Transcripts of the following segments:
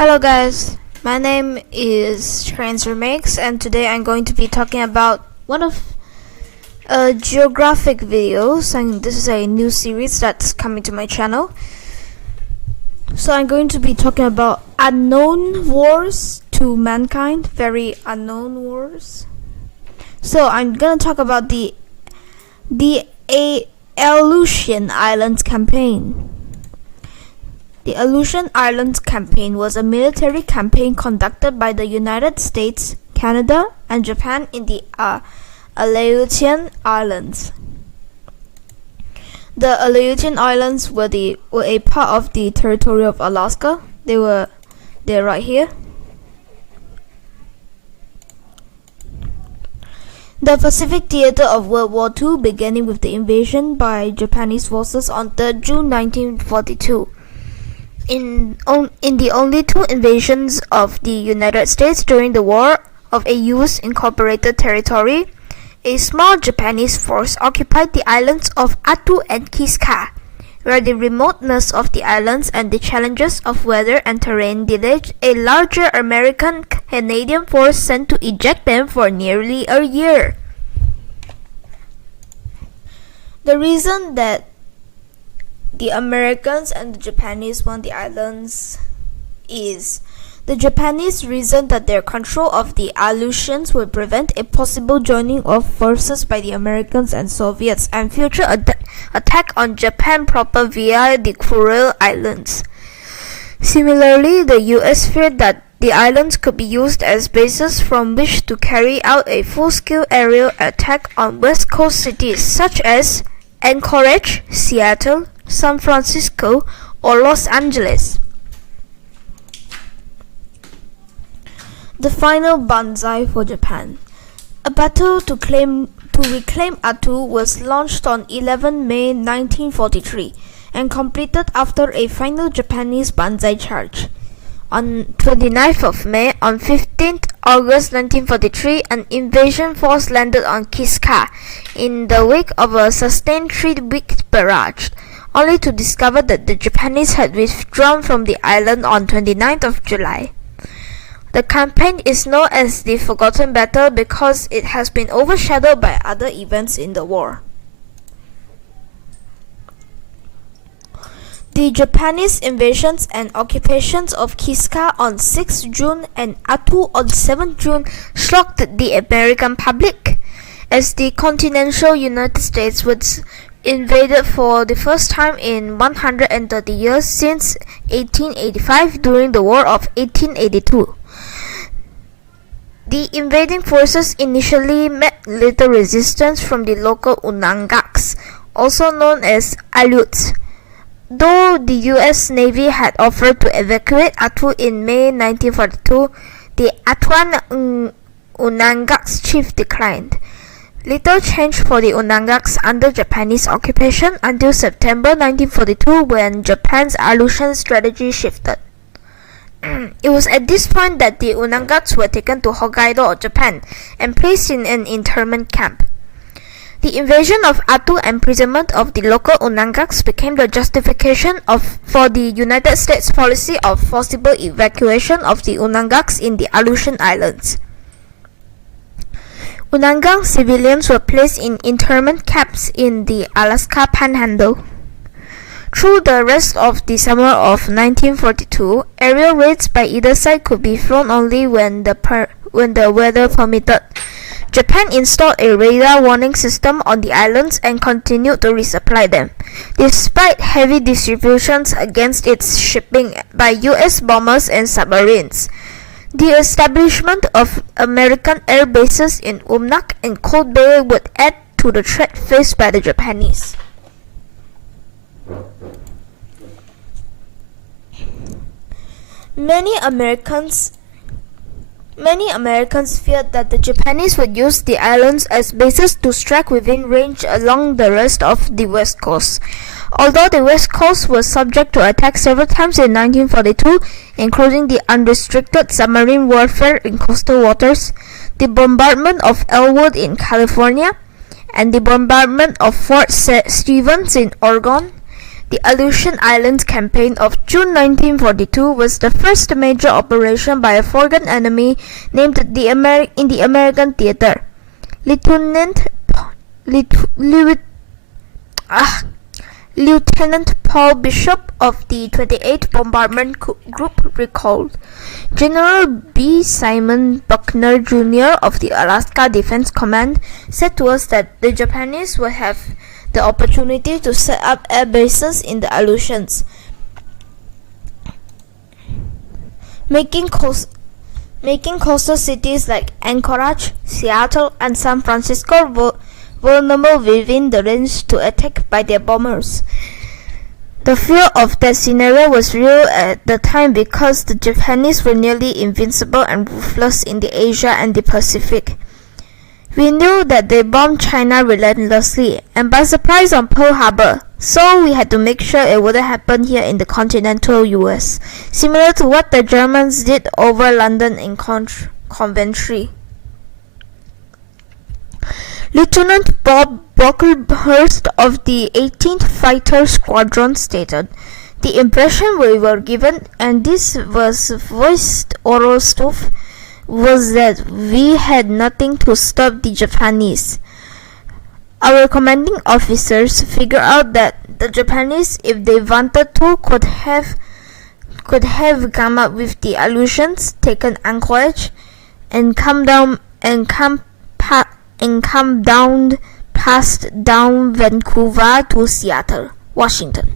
Hello guys, my name is Transformix and today I'm going to be talking about one of geographic videos, and this is a new series that's coming to my channel. So I'm going to be talking about unknown wars to mankind, very unknown wars. So I'm gonna talk about the Aleutian Islands campaign. The Aleutian Islands campaign was a military campaign conducted by the United States, Canada, and Japan in the Aleutian Islands. The Aleutian Islands were a part of the territory of Alaska. They're right here. The Pacific theater of World War II, beginning with the invasion by Japanese forces on 3rd June 1942. In the only two invasions of the United States during the war of a U.S. incorporated territory, a small Japanese force occupied the islands of Attu and Kiska, where the remoteness of the islands and the challenges of weather and terrain delayed a larger American-Canadian force sent to eject them for nearly a year. The reason that the Americans and the Japanese won the islands is the Japanese reasoned that their control of the Aleutians would prevent a possible joining of forces by the Americans and Soviets and future attack on Japan proper via the Kuril Islands. Similarly, the US feared that the islands could be used as bases from which to carry out a full-scale aerial attack on West Coast cities such as Anchorage, Seattle, San Francisco, or Los Angeles. The final banzai for Japan. A battle to reclaim Attu was launched on 11 May 1943 and completed after a final Japanese banzai charge. On 29th of May, on 15th August 1943, an invasion force landed on Kiska in the wake of a sustained 3-week barrage, only to discover that the Japanese had withdrawn from the island on 29th of July. The campaign is known as the Forgotten Battle because it has been overshadowed by other events in the war. The Japanese invasions and occupations of Kiska on 6 June and Attu on 7 June shocked the American public, as the continental United States was invaded for the first time in 130 years since 1885 during the War of 1882. The invading forces initially met little resistance from the local Onondagas, also known as Aleuts. Though the U.S. Navy had offered to evacuate Attu in May 1942, the Attuan Onondagas chief declined. Little changed for the Onondagas under Japanese occupation until September 1942 when Japan's Aleutian strategy shifted. It was at this point that the Onondagas were taken to Hokkaido, Japan, and placed in an internment camp. The invasion of Attu and imprisonment of the local Onondagas became the justification for the United States policy of forcible evacuation of the Onondagas in the Aleutian Islands. Onondaga civilians were placed in internment camps in the Alaska Panhandle. Through the rest of the summer of 1942, aerial raids by either side could be flown only when the weather permitted. Japan installed a radar warning system on the islands and continued to resupply them, despite heavy distributions against its shipping by U.S. bombers and submarines. The establishment of American air bases in Umnak and Cold Bay would add to the threat faced by the Japanese. Many Americans feared that the Japanese would use the islands as bases to strike within range along the rest of the West Coast. Although the West Coast was subject to attack several times in 1942, including the unrestricted submarine warfare in coastal waters, the bombardment of Elwood in California, and the bombardment of Fort Stevens in Oregon, The Aleutian Islands Campaign of June 1942 was the first major operation by a foreign enemy named in the American theater. Lieutenant Paul Bishop of the 28th Bombardment Group recalled. General B. Simon Buckner Jr. of the Alaska Defense Command said to us that the Japanese would have the opportunity to set up air bases in the Aleutians, making coastal cities like Anchorage, Seattle, and San Francisco vulnerable within the range to attack by their bombers. The fear of that scenario was real at the time because the Japanese were nearly invincible and ruthless in the Asia and the Pacific. We knew that they bombed China relentlessly and by surprise on Pearl Harbor, so we had to make sure it wouldn't happen here in the continental US, similar to what the Germans did over London in Coventry. Lieutenant Bob Brocklehurst of the 18th Fighter Squadron stated, "The impression we were given, and this was voiced oral stuff, was that we had nothing to stop the Japanese. Our commanding officers figured out that the Japanese, if they wanted to, could have come up with the Aleutians, taken Anchorage, and come down past down Vancouver to Seattle, Washington."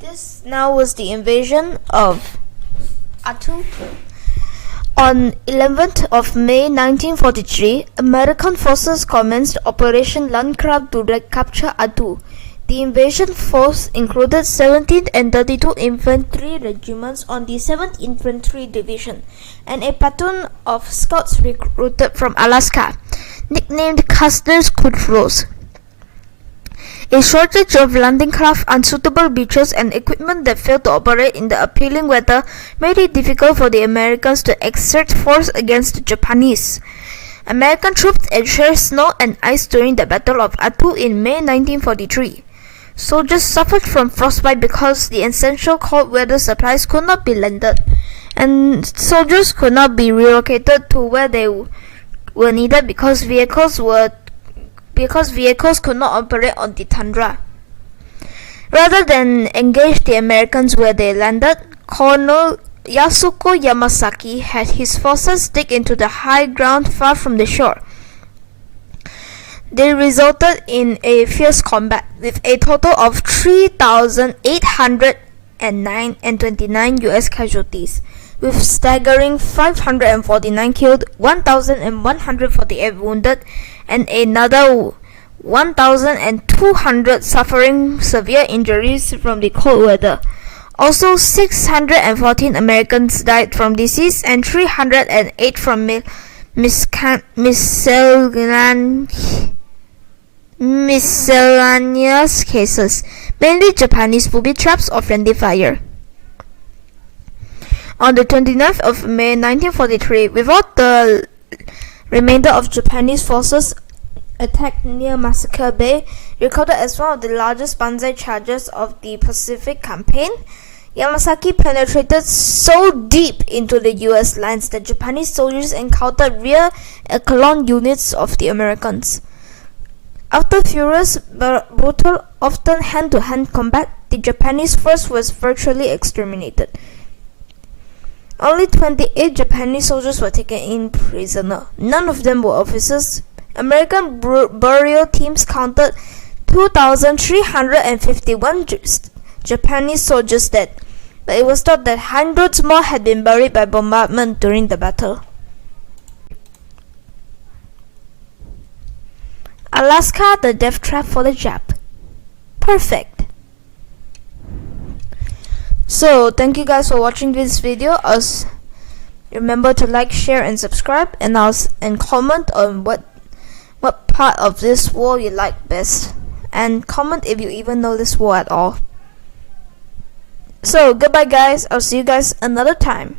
This now was the invasion of Attu. On 11th of May 1943, American forces commenced Operation Landgrab to recapture Attu. The invasion force included 17th and 32nd Infantry Regiments on the 7th Infantry Division and a platoon of scouts recruited from Alaska, nicknamed Custer's Kudrows. A shortage of landing craft, unsuitable beaches, and equipment that failed to operate in the appealing weather made it difficult for the Americans to exert force against the Japanese. American troops ensured snow and ice during the Battle of Attu in May 1943. Soldiers suffered from frostbite because the essential cold weather supplies could not be landed, and soldiers could not be relocated to where they were needed because vehicles could not operate on the tundra. Rather than engage the Americans where they landed, Colonel Yasuko Yamasaki had his forces dig into the high ground far from the shore. They resulted in a fierce combat with a total of 3,809 and 29 US casualties, with staggering 549 killed, 1,148 wounded, and another 1,200 suffering severe injuries from the cold weather. Also, 614 Americans died from disease and 308 from miscellaneous cases, mainly Japanese booby traps or friendly fire. On the 29th of May 1943, without the remainder of Japanese forces attacked near Massacre Bay, recorded as one of the largest banzai charges of the Pacific Campaign, Yamasaki penetrated so deep into the US lines that Japanese soldiers encountered rear echelon units of the Americans. After furious, brutal, often hand-to-hand combat, the Japanese force was virtually exterminated. Only 28 Japanese soldiers were taken in prisoner. None of them were officers. American burial teams counted 2,351 Japanese soldiers dead, but it was thought that hundreds more had been buried by bombardment during the battle. Alaska, the death trap for the Jap. Perfect. So, thank you guys for watching this video. Remember to like, share, and subscribe, and comment on what part of this war you like best, and comment if you even know this war at all. So, goodbye guys. I'll see you guys another time.